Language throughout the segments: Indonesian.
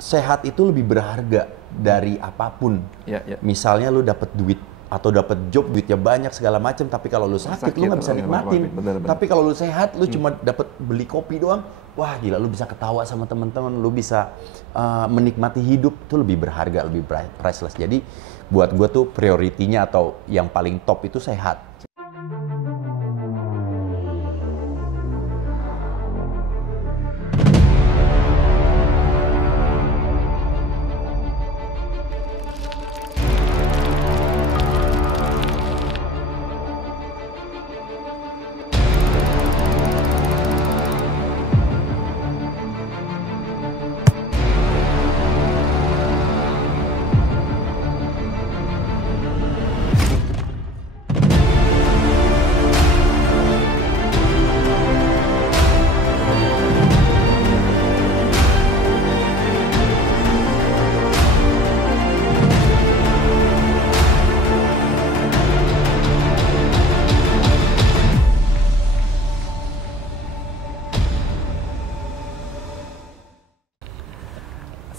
sehat itu lebih berharga dari apapun. Misalnya lu dapet duit atau dapet job, duitnya banyak segala macam, tapi kalau lu sakit lu nggak bisa nikmatin. Tapi kalau lu sehat, lu cuma dapet beli kopi doang, wah gila, lu bisa ketawa sama teman-teman, lu bisa menikmati hidup, itu lebih berharga, lebih priceless. Jadi buat gue tuh prioritinya atau yang paling top itu sehat.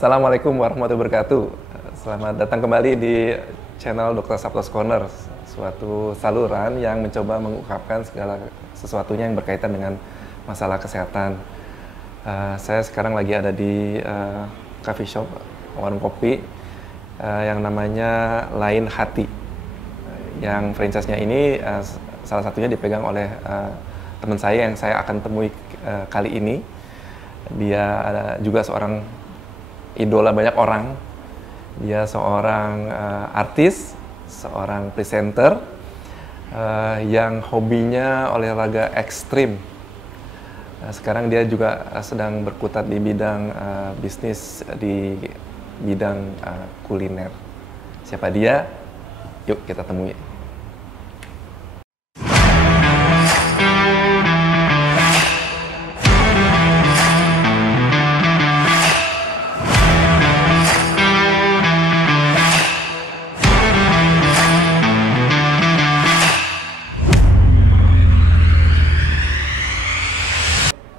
Assalamualaikum warahmatullahi wabarakatuh. Selamat datang kembali di channel Dr. Sabto's Corner, suatu saluran yang mencoba mengungkapkan segala sesuatunya yang berkaitan dengan masalah kesehatan. Saya sekarang lagi ada di coffee shop, warung kopi yang namanya Lain Hati. Yang franchise-nya ini salah satunya dipegang oleh teman saya yang saya akan temui kali ini. Dia juga seorang idola banyak orang. Dia seorang artis, seorang presenter yang hobinya olahraga ekstrim. Sekarang dia juga sedang berkutat di bidang bisnis di bidang kuliner. Siapa dia? Yuk kita temui.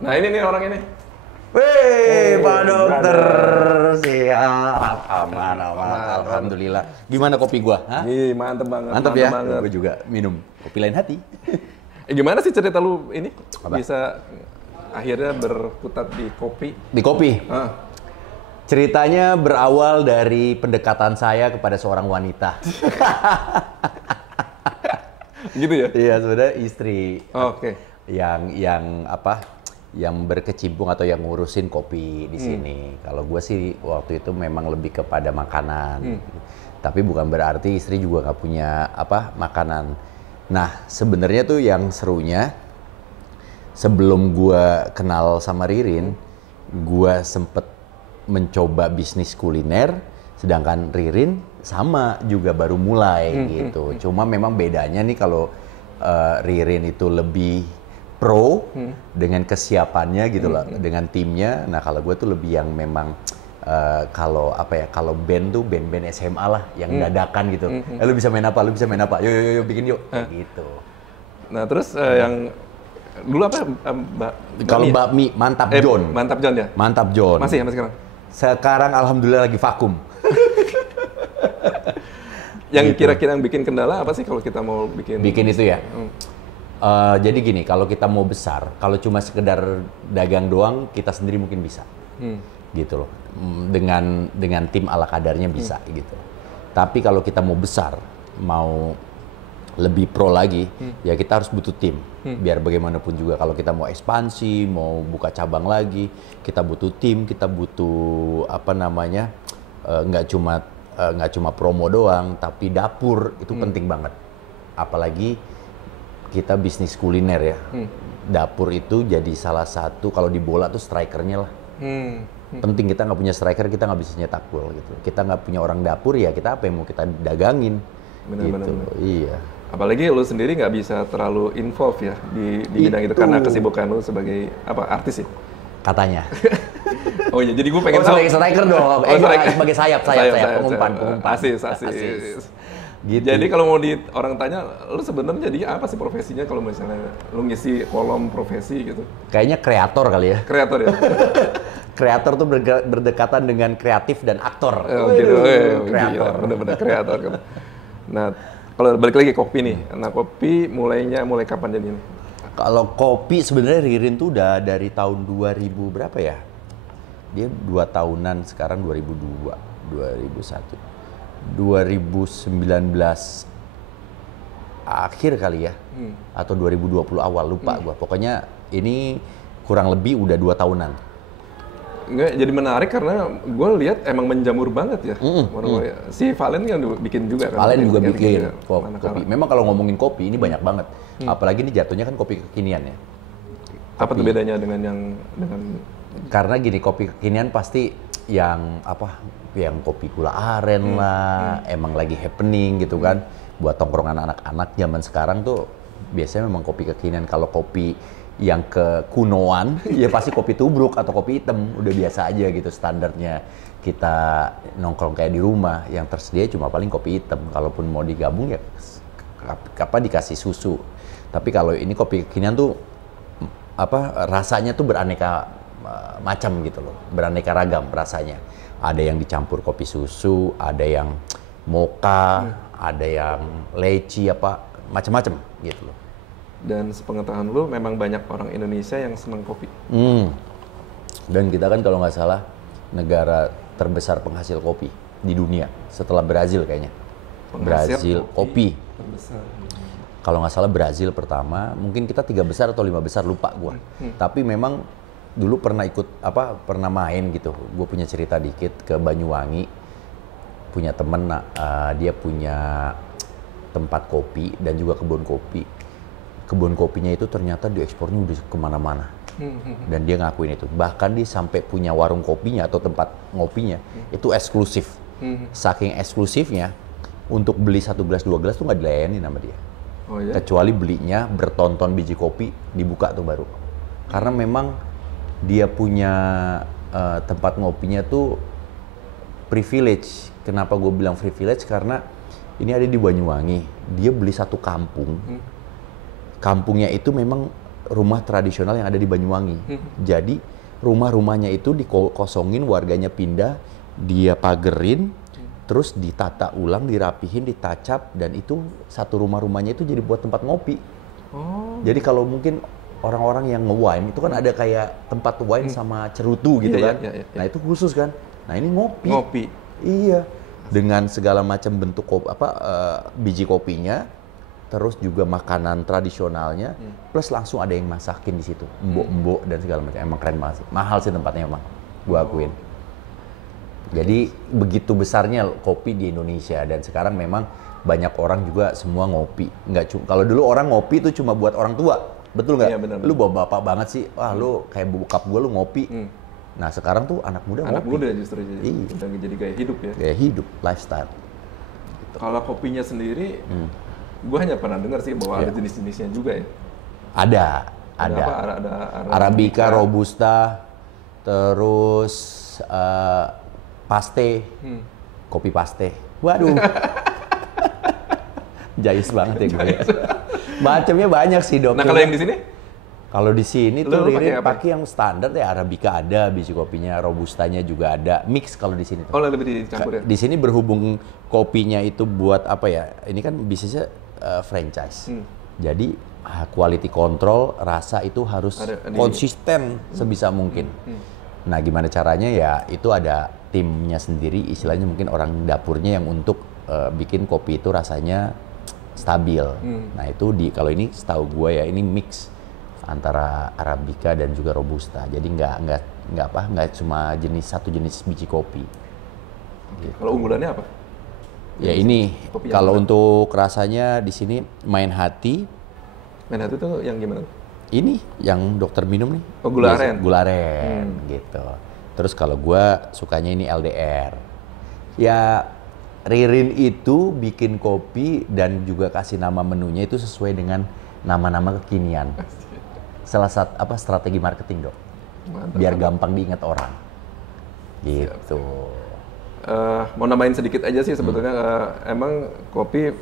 Nah ini nih orang ini. Wih, Pak Dokter, siap, aman. Alhamdulillah. Gimana kopi gua? Ih, mantep banget. Mantep ya? Gue juga minum kopi Lain Hati. Gimana sih cerita lu ini? Bisa akhirnya berkutat di kopi? Di kopi? Ceritanya berawal dari pendekatan saya kepada seorang wanita. Gitu ya? Iya, sebenarnya istri. Oke. Yang berkecimpung atau yang ngurusin kopi di sini. Kalau gue sih waktu itu memang lebih kepada makanan. Tapi bukan berarti istri juga nggak punya makanan. Nah, sebenarnya tuh yang serunya sebelum gue kenal sama Ririn, gue sempet mencoba bisnis kuliner, sedangkan Ririn sama juga baru mulai gitu. Cuma memang bedanya nih kalau Ririn itu lebih pro dengan kesiapannya gitu loh, dengan timnya. Nah kalau gue tuh lebih yang memang kalau band tuh band-band SMA lah yang dadakan gitu. Lu bisa main apa? Yuk bikin yuk. Gitu. Nah terus yang dulu apa? Kalau bakmi Mantap John. Mantap John ya? Mantap John. Masih sampai sekarang? Sekarang alhamdulillah lagi vakum. Yang kira-kira yang bikin kendala apa sih kalau kita mau bikin itu ya? Jadi gini, kalau kita mau besar, kalau cuma sekedar dagang doang, kita sendiri mungkin bisa, gitu loh. Dengan tim ala kadarnya bisa, gitu. Tapi kalau kita mau besar, mau lebih pro lagi, ya kita harus butuh tim. Biar bagaimanapun juga, kalau kita mau ekspansi, mau buka cabang lagi, kita butuh tim, kita butuh nggak cuma promo doang, tapi dapur itu penting banget. Apalagi kita bisnis kuliner ya, dapur itu jadi salah satu, kalau di bola tuh strikernya lah. Penting, kita nggak punya striker, kita nggak bisa nyetak gol gitu. Kita nggak punya orang dapur, ya kita apa yang mau kita dagangin. Bener. Iya. Apalagi lu sendiri nggak bisa terlalu involve ya di bidang itu karena kesibukan lu sebagai artis ya? Katanya. Oh iya, jadi gue pengen sebagai striker dong. Sebagai sayap, pengumpan. Asis. Gitu. Jadi kalau mau orang tanya, lu sebenarnya jadi apa sih profesinya kalau misalnya lu ngisi kolom profesi gitu? Kayaknya kreator kali ya. Kreator ya? Kreator tuh berdekatan dengan kreatif dan aktor. Gitu. Kreator. Bener-bener kreator. Nah, kalau balik lagi kopi nih. Nah, kopi mulai kapan jadi ini? Kalau kopi sebenarnya Ririn tuh udah dari tahun 2000 berapa ya? Dia 2 tahunan, sekarang 2002, 2001. 2019 akhir kali ya, atau 2020 awal, lupa gua. Pokoknya ini kurang lebih udah 2 tahunan. Enggak, jadi menarik karena gue lihat emang menjamur banget ya. Si Valen kan bikin juga kan? Valen juga bikin kopi. Memang kalau ngomongin kopi ini banyak banget. Apalagi ini jatuhnya kan kopi kekinian ya. Apa tuh bedanya dengan Karena gini, kopi kekinian pasti yang yang kopi gula aren lah, emang lagi happening gitu kan. Buat tongkrongan anak-anak zaman sekarang tuh biasanya memang kopi kekinian. Kalau kopi yang kekunoan, ya pasti kopi tubruk atau kopi hitam. Udah biasa aja gitu standarnya. Kita nongkrong kayak di rumah, yang tersedia cuma paling kopi hitam. Kalaupun mau digabung ya dikasih susu. Tapi kalau ini kopi kekinian tuh rasanya tuh beraneka macam gitu loh, beraneka ragam rasanya. Ada yang dicampur kopi susu, ada yang mocha, ada yang leci macam-macam gitu loh. Dan sepengetahuan lu memang banyak orang Indonesia yang senang kopi. Dan kita kan kalau nggak salah negara terbesar penghasil kopi di dunia setelah Brazil kayaknya. Brazil kopi. Kalau nggak salah Brazil pertama, mungkin kita 3 besar atau 5 besar, lupa gua. Tapi memang dulu pernah pernah main gitu. Gue punya cerita dikit ke Banyuwangi. Punya temen, dia punya tempat kopi dan juga kebun kopi. Kebun kopinya itu ternyata diekspornya udah kemana-mana. Dan dia ngakuin itu. Bahkan dia sampai punya warung kopinya atau tempat ngopinya itu eksklusif. Saking eksklusifnya, untuk beli 1 gelas 2 gelas tuh nggak dilayani sama dia. Oh, ya? Kecuali belinya bertonton biji kopi dibuka tuh baru. Karena memang dia punya tempat ngopinya tuh privilege. Kenapa gue bilang privilege? Karena ini ada di Banyuwangi. Dia beli satu kampung. Kampungnya itu memang rumah tradisional yang ada di Banyuwangi. Jadi rumah-rumahnya itu dikosongin, warganya pindah, dia pagerin, terus ditata ulang, dirapihin, ditacap, dan itu satu rumah-rumahnya itu jadi buat tempat ngopi. Jadi kalau mungkin orang-orang yang nge-wine itu kan ada kayak tempat wine sama cerutu gitu kan. Nah itu khusus kan. Nah ini ngopi. Iya. Dengan segala macam bentuk biji kopinya, terus juga makanan tradisionalnya, plus langsung ada yang masakin di situ, embok-embok dan segala macam. Emang keren banget sih. Mahal sih tempatnya emang, gua akuin. Jadi begitu besarnya kopi di Indonesia, dan sekarang memang banyak orang juga semua ngopi. Kalau dulu orang ngopi itu cuma buat orang tua. Betul nggak? Iya, benar. Lu bapak banget sih, lu kayak bokap gue, lu ngopi. Nah sekarang tuh anak muda ngopi. Anak muda justru jadi gaya hidup ya? Gaya hidup, lifestyle. Gitu. Kalau kopinya sendiri, gue hanya pernah dengar sih bahwa ada jenis-jenisnya juga ya? Ada. Ada Arabica, Robusta, terus paste, kopi paste. Waduh. Jayus banget ya gue. Macamnya banyak sih, Dok. Nah, kalau yang di sini? Kalau di sini tuh Ririn pakai yang standar ya, Arabica ada, biji kopinya, Robustanya juga ada, mix kalau di sini. Oh, lebih dicampur ya? Di sini berhubung kopinya itu buat apa ya? Ini kan bisnisnya franchise. Jadi quality control, rasa itu harus konsisten sebisa mungkin. Nah, gimana caranya ya? Itu ada timnya sendiri, istilahnya mungkin orang dapurnya yang untuk bikin kopi itu rasanya stabil. Nah itu kalau ini setahu gue ya, ini mix antara Arabica dan juga Robusta. Jadi nggak cuma satu jenis biji kopi. Gitu. Kalau unggulannya apa? Ya ini kalau untuk rasanya di sini Main Hati. Main Hati tuh yang gimana? Ini yang dokter minum nih. Oh, gula aren. Gula aren gitu. Terus kalau gue sukanya ini LDR. Ya Ririn itu bikin kopi dan juga kasih nama menunya itu sesuai dengan nama-nama kekinian. Salah satu strategi marketing, Dok. Mantap, biar gampang diingat orang. Gitu. mau nambahin sedikit aja sih sebetulnya. Emang kopi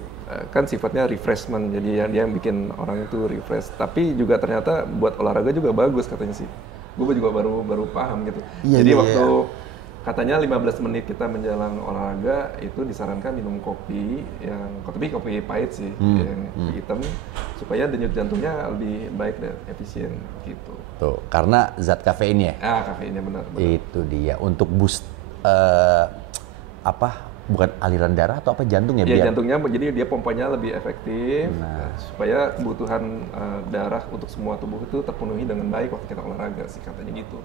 kan sifatnya refreshment, jadi dia yang bikin orang itu refresh. Tapi juga ternyata buat olahraga juga bagus katanya sih. Gue juga baru paham gitu. Iya, Jadi iya, waktu iya. katanya 15 menit kita menjelang olahraga itu disarankan minum kopi yang kopi pahit sih, yang kopi hitam supaya denyut jantungnya lebih baik dan efisien gitu. Tuh, karena zat kafein ya. Kafeinnya benar. Itu dia untuk boost bukan aliran darah atau apa jantung ya? Ya jantungnya, jadi dia pompanya lebih efektif supaya kebutuhan darah untuk semua tubuh itu terpenuhi dengan baik waktu kita olahraga sih katanya gitu.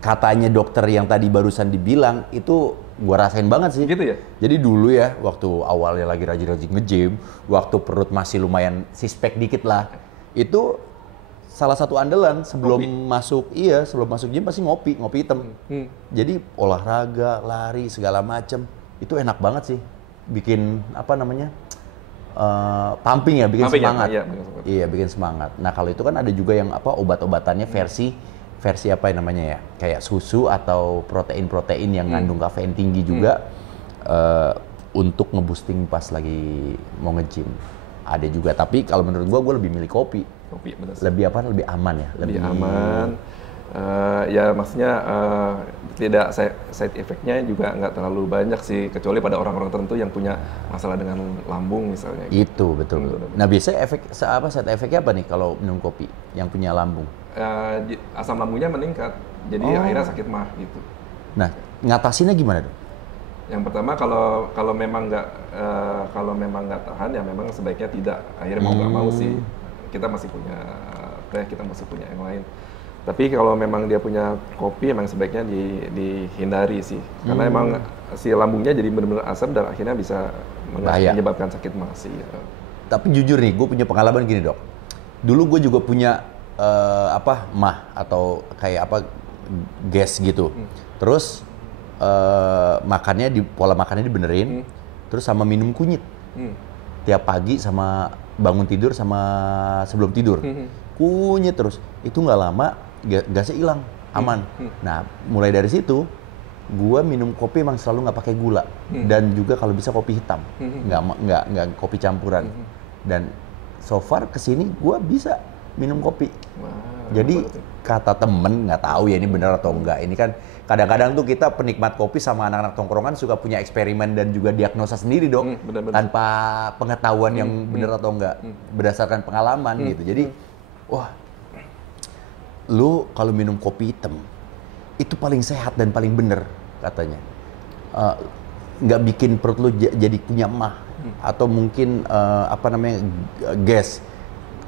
Katanya dokter yang tadi barusan dibilang itu gua rasain banget sih. Gitu ya? Jadi dulu ya waktu awalnya lagi rajin-rajin nge-gym, waktu perut masih lumayan six-pack dikit lah, itu salah satu andalan sebelum masuk gym pasti ngopi hitam. Jadi olahraga, lari segala macem itu enak banget sih. Bikin pumping ya, bikin semangat. Iya, bikin semangat. Nah, kalau itu kan ada juga yang obat-obatannya versi apa namanya ya, kayak susu atau protein yang ngandung kafein tinggi juga untuk nge-boosting pas lagi mau nge-gym. Ada juga, tapi kalau menurut gua lebih milih kopi. Benar. Lebih aman ya? Lebih aman. Ya maksudnya tidak side effect-nya juga nggak terlalu banyak sih, kecuali pada orang-orang tertentu yang punya masalah dengan lambung misalnya. Itu betul. Nah, biasanya side effect-nya apa nih kalau minum kopi yang punya lambung? Asam lambungnya meningkat, jadi akhirnya sakit mah gitu. Nah, ngatasinnya gimana dong? Yang pertama kalau memang nggak tahan ya memang sebaiknya tidak. Akhirnya mau nggak mau sih kita masih punya yang lain. Tapi kalau memang dia punya kopi emang sebaiknya dihindari sih, karena emang si lambungnya jadi benar-benar asam dan akhirnya bisa menyebabkan sakit mah sih. Tapi jujur nih, gue punya pengalaman gini dok. Dulu gue juga punya mah atau kayak gas gitu. Terus pola makannya dibenerin, terus sama minum kunyit tiap pagi sama bangun tidur sama sebelum tidur. Kunyit terus, itu nggak lama gasnya hilang, aman. Nah, mulai dari situ gua minum kopi emang selalu nggak pakai gula dan juga kalau bisa kopi hitam, nggak kopi campuran. Dan so far kesini gua bisa minum kopi. Jadi kata temen, nggak tahu ya ini benar atau enggak. Ini kan kadang-kadang tuh kita penikmat kopi sama anak-anak tongkrongan suka punya eksperimen dan juga diagnosa sendiri dong, tanpa pengetahuan yang benar atau enggak, berdasarkan pengalaman gitu. Jadi, wah, lu kalau minum kopi hitam itu paling sehat dan paling bener katanya. Nggak bikin perut lu jadi punya mah atau mungkin gas.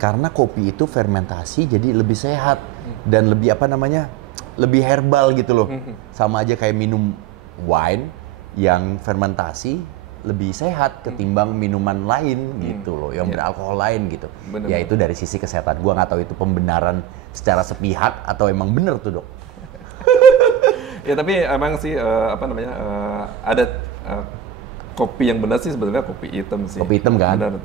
Karena kopi itu fermentasi jadi lebih sehat dan lebih lebih herbal gitu loh. Sama aja kayak minum wine yang fermentasi lebih sehat ketimbang minuman lain gitu loh, yang beralkohol lain gitu. Ya itu dari sisi kesehatan. Gua nggak tahu itu pembenaran secara sepihak atau emang bener tuh dok. Ya tapi emang sih ada kopi yang benar sih sebetulnya kopi hitam sih. Kopi hitam kan? Benar.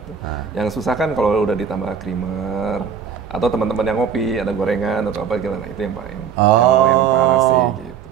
Yang susah kan kalau udah ditambah creamer atau teman-teman yang ngopi ada gorengan atau apa gitu. Nah itu yang paling parah sih gitu.